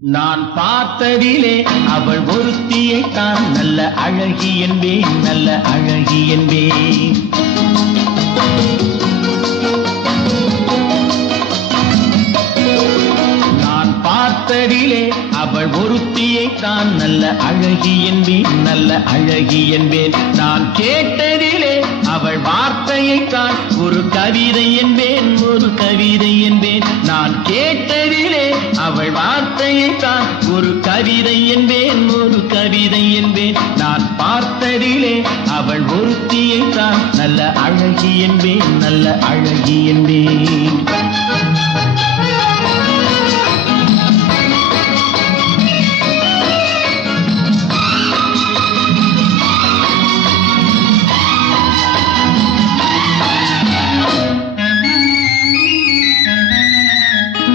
நான் பார்த்ததிலே அவள் ஒருத்தியைத்தான் நல்ல அழகி என்பேன், நல்ல அழகி என்பேன். நான் பார்த்ததிலே அவள் ஒருத்தியைத்தான் நல்ல அழகி என்பேன், நல்ல அழகி என்பேன். நான் கேட்டதிலே அவள் வார்த்தையைத்தான் ஒரு கவிதை என்பேன், ஒரு கவிதை என்பேன். நான் கேட்டதிலே அவள் வார்த்தையைத்தான் ஒரு கவிதை என்பேன், ஒரு கவிதை என்பேன். நான் பார்த்ததிலே அவள் ஒருத்தியைத்தான் நல்ல அழகி என்பேன், நல்ல அழகி என்பேன்.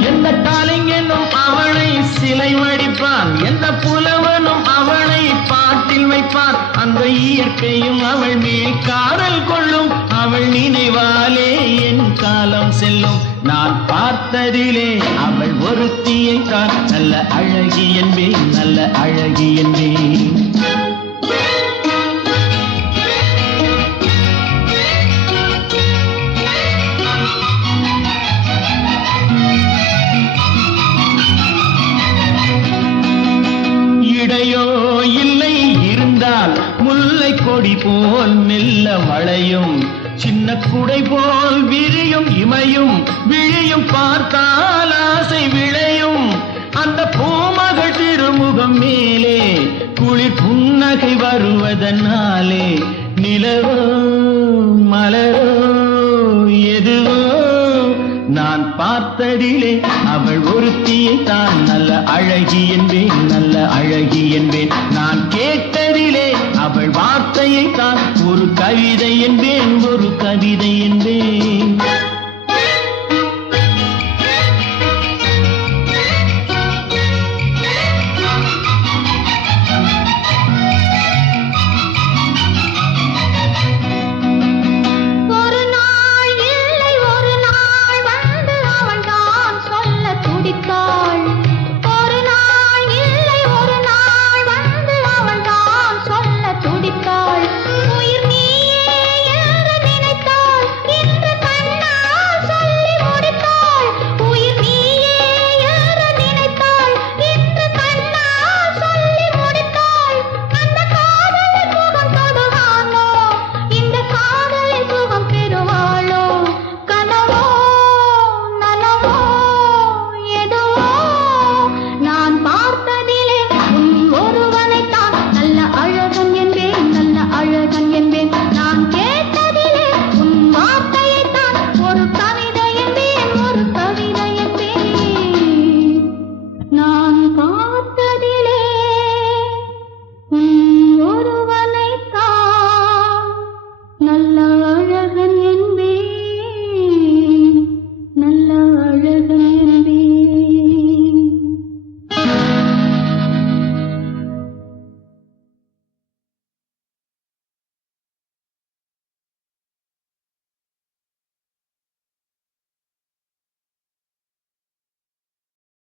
எந்த கலைஞனும் அவளை சிலை வடிப்பான், எந்த புலவனும் அவளை பாட்டில் வைப்பான். அந்த இயற்கையும் அவள் மேல் காதல் கொள்ளும், அவள் நினைவாலே என் காலம் செல்லும். நான் பார்த்ததிலே அவள் ஒருத்தியைத்தான் நல்ல அழகி என்பேன், நல்ல அழகி என்பேன். இடையோ இல்லை இருந்தால் முல்லை கொடி போல் மெல்ல மழையும், சின்ன குடை போல் விரியும் இமையும், விழியும் பார்த்தால் ஆசை விளையும். அந்த பூமகள் திருமுகம் மேலே குளிர் புன்னகை வருவதனாலே நிலவோ மலரோ எதுவோ நான் பார்த்ததிலே அவள் ஒருத்தியைத்தான் நல்ல அழகி என்பேன், நல்ல அழகி என்பேன். நான் கேட்டதிலே அவள் வார்த்தையைத்தான் ஒரு கவிதை என்பேன், ஒரு கவிதை என்பேன்.